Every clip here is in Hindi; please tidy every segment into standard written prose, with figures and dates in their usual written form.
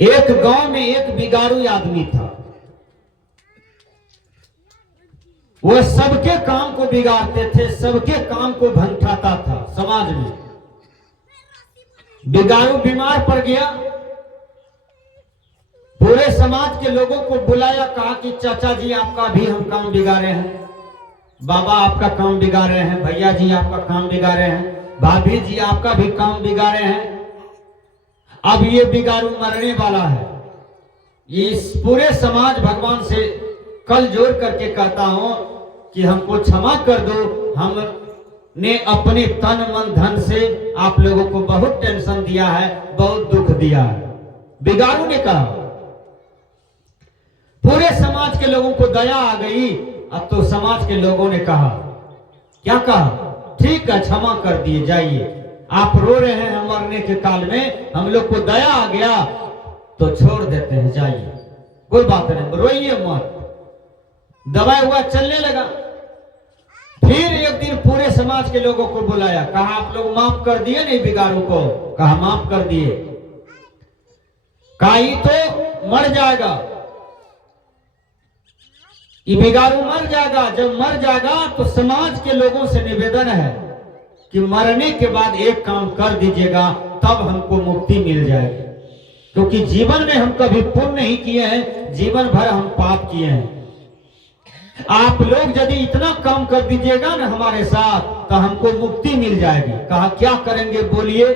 एक गांव में एक बिगाड़ू आदमी था। वह सबके काम को बिगाड़ते थे, सबके काम को भंगठाता था। समाज में बिगाड़ू बीमार पड़ गया, पूरे समाज के लोगों को बुलाया, कहा कि चाचा जी आपका भी हम काम बिगाड़े हैं, बाबा आपका काम बिगाड़े हैं, भैया जी आपका काम बिगाड़े हैं, भाभी जी आपका भी काम बिगाड़े हैं। अब ये बिगाड़ू मरने वाला है। इस पूरे समाज भगवान से कल जोड़ करके कहता हूं कि हमको क्षमा कर दो, हमने अपने तन मन धन से आप लोगों को बहुत टेंशन दिया है, बहुत दुख दिया है। बिगाड़ू ने कहा। पूरे समाज के लोगों को दया आ गई। अब तो समाज के लोगों ने कहा, क्या कहा, ठीक है क्षमा कर दिए, जाइए, आप रो रहे हैं मरने के काल में, हम लोग को दया आ गया तो छोड़ देते हैं, जाइए, कोई बात नहीं, रोइए मत। दबाया हुआ चलने लगा। फिर एक दिन पूरे समाज के लोगों को बुलाया, कहा आप लोग माफ कर दिए नहीं बिगाड़ू को? कहा माफ कर दिए। कहा ये तो मर जाएगा, ये बिगाड़ू मर जाएगा। जब मर जाएगा तो समाज के लोगों से निवेदन है कि मरने के बाद एक काम कर दीजिएगा, तब हमको मुक्ति मिल जाएगी, क्योंकि जीवन में हम कभी पुण्य नहीं किए हैं, जीवन भर हम पाप किए हैं। आप लोग यदि इतना काम कर दीजिएगा ना हमारे साथ तो हमको मुक्ति मिल जाएगी। कहा क्या करेंगे बोलिए?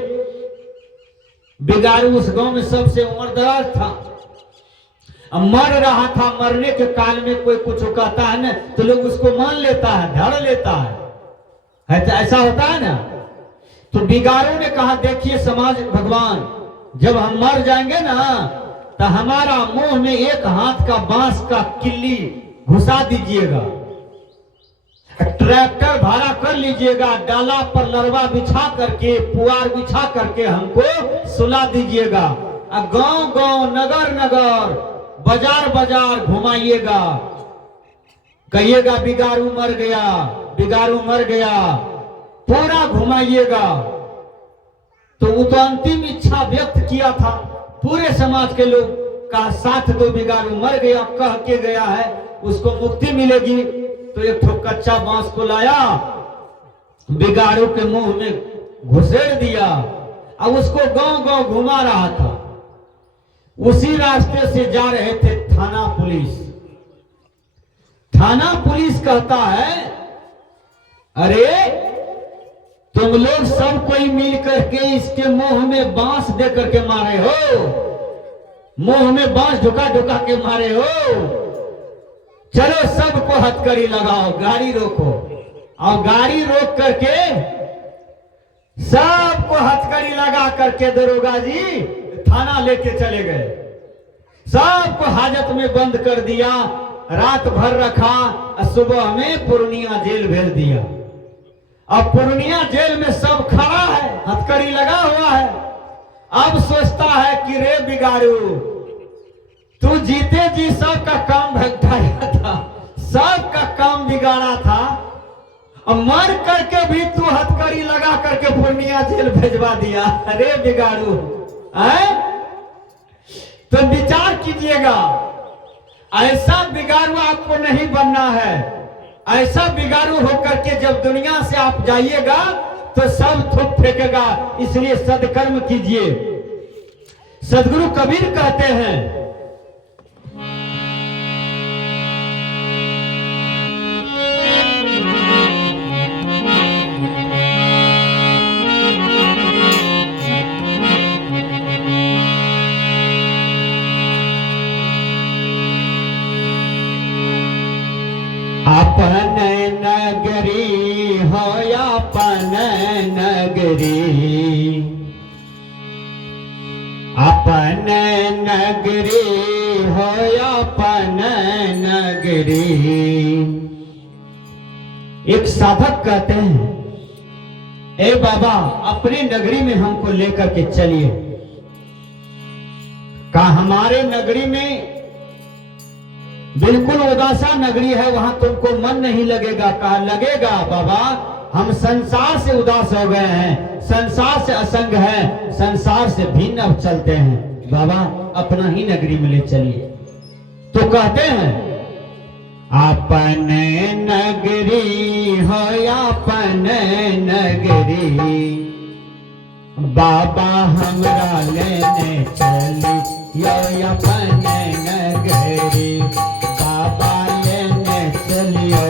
बिगाड़ू उस गांव में सबसे उम्रदराज था, मर रहा था। मरने के काल में कोई कुछ कहता है ना तो लोग उसको मान लेता है, धर लेता है तो ऐसा होता है ना। तो बिगाड़ू ने कहा देखिए समाज भगवान, जब हम मर जाएंगे ना तो हमारा मुंह में एक हाथ का बांस का किल्ली घुसा दीजिएगा, ट्रैक्टर भाड़ा कर लीजिएगा, डाला पर लरवा बिछा करके, पुआर बिछा करके हमको सुला दीजिएगा, गांव गांव नगर नगर बाजार बाजार घुमाइएगा, कहिएगा बिगाड़ू मर गया, बिगाड़ू मर गया, पूरा घुमाइएगा। तो वो तो अंतिम इच्छा व्यक्त किया था। पूरे समाज के लोग का साथ दो, बिगाड़ू मर गया कह के गया है, उसको मुक्ति मिलेगी। तो एक ठो कच्चा बांस को लाया, बिगाड़ू के मुंह में घुसेड़ दिया और उसको गांव गांव घुमा रहा था। उसी रास्ते से जा रहे थे थाना पुलिस। थाना पुलिस कहता है अरे तुम लोग सब कोई मिल करके इसके मुंह में बांस दे करके मारे हो, मुंह में बांस ढुका ढुका के मारे हो, चलो सबको हथकड़ी लगाओ, गाड़ी रोको। और गाड़ी रोक करके सबको हथकड़ी लगा करके दरोगा जी थाना लेके चले गए। सबको हाजत में बंद कर दिया, रात भर रखा, सुबह में पूर्णिया जेल भेज दिया। अब पूर्णिया जेल में सब खड़ा है, हथकड़ी लगा हुआ है। अब सोचता है कि रे बिगाड़ू, तू जीते जी सबका काम भटकाया था, सबका काम बिगाड़ा था, और मर करके भी तू हथकड़ी लगा करके पूर्णिया जेल भेजवा दिया। अरे बिगाड़ू, तो विचार कीजिएगा, ऐसा बिगाड़ू आपको नहीं बनना है। ऐसा बिगाड़ू होकर के जब दुनिया से आप जाइएगा तो सब थूक फेंकेगा। इसलिए सदकर्म कीजिए। सदगुरु कबीर कहते हैं अपन नगरी हो अपन नगरी, अपन नगरी हो अपन नगरी। एक साधक कहते हैं ए बाबा अपनी नगरी में हमको लेकर के चलिए। कहा हमारे नगरी में बिल्कुल उदासा नगरी है, वहां तुमको मन नहीं लगेगा। कहा लगेगा बाबा, हम संसार से उदास हो गए हैं, संसार से असंग है, संसार से भिन्न अब चलते हैं। बाबा अपना ही नगरी में ले चलिए। तो कहते हैं अपने नगरी हो अपने नगरी, बाबा हमरा लेने चली यो अपने नगरी, बाबा लेने चलियो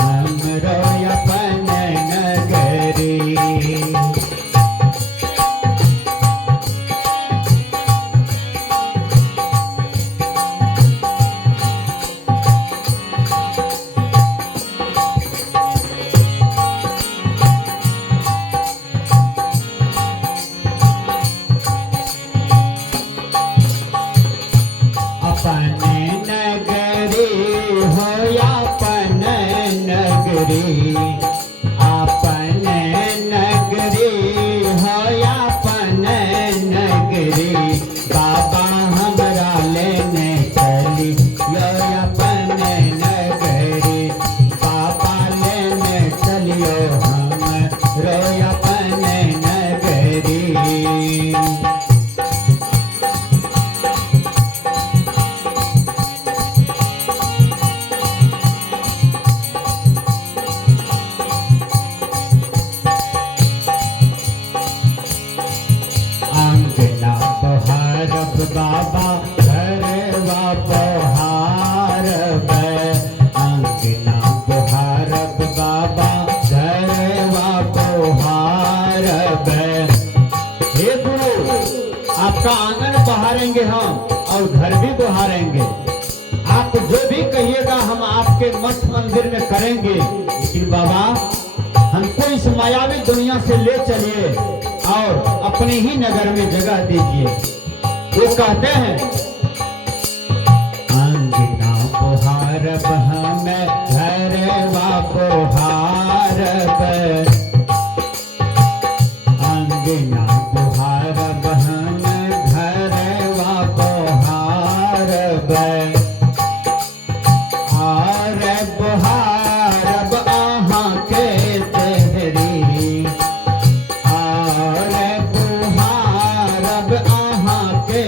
हमरो अपने नगरी। अपने नगरी हो अपने नगरी, अपने नगरी हो अपने नगरी, बाबा हमरा लेने चली यो अपने नगरी, बाबा लेने चलियो हमरो अपने नगरी। अंगना बहारब बाबा घरवा बहारब, अंगना बहारब बाबा घरवा बहारब। हे गुरु आपका आंगन बहारेंगे हम और घर भी बहारेंगे, आप जो भी कहिएगा हम आपके मठ मंदिर में करेंगे, लेकिन बाबा हमको इस मायावी दुनिया से ले चलिए और अपने ही नगर में जगह दीजिए। वो कहते हैं अंगना बहारब हमें घरवा बहारब, अंगना बहारब हमें घरवा बहारब, और बहारब आहाँ के तेहरी, और बुहारब आहाँ के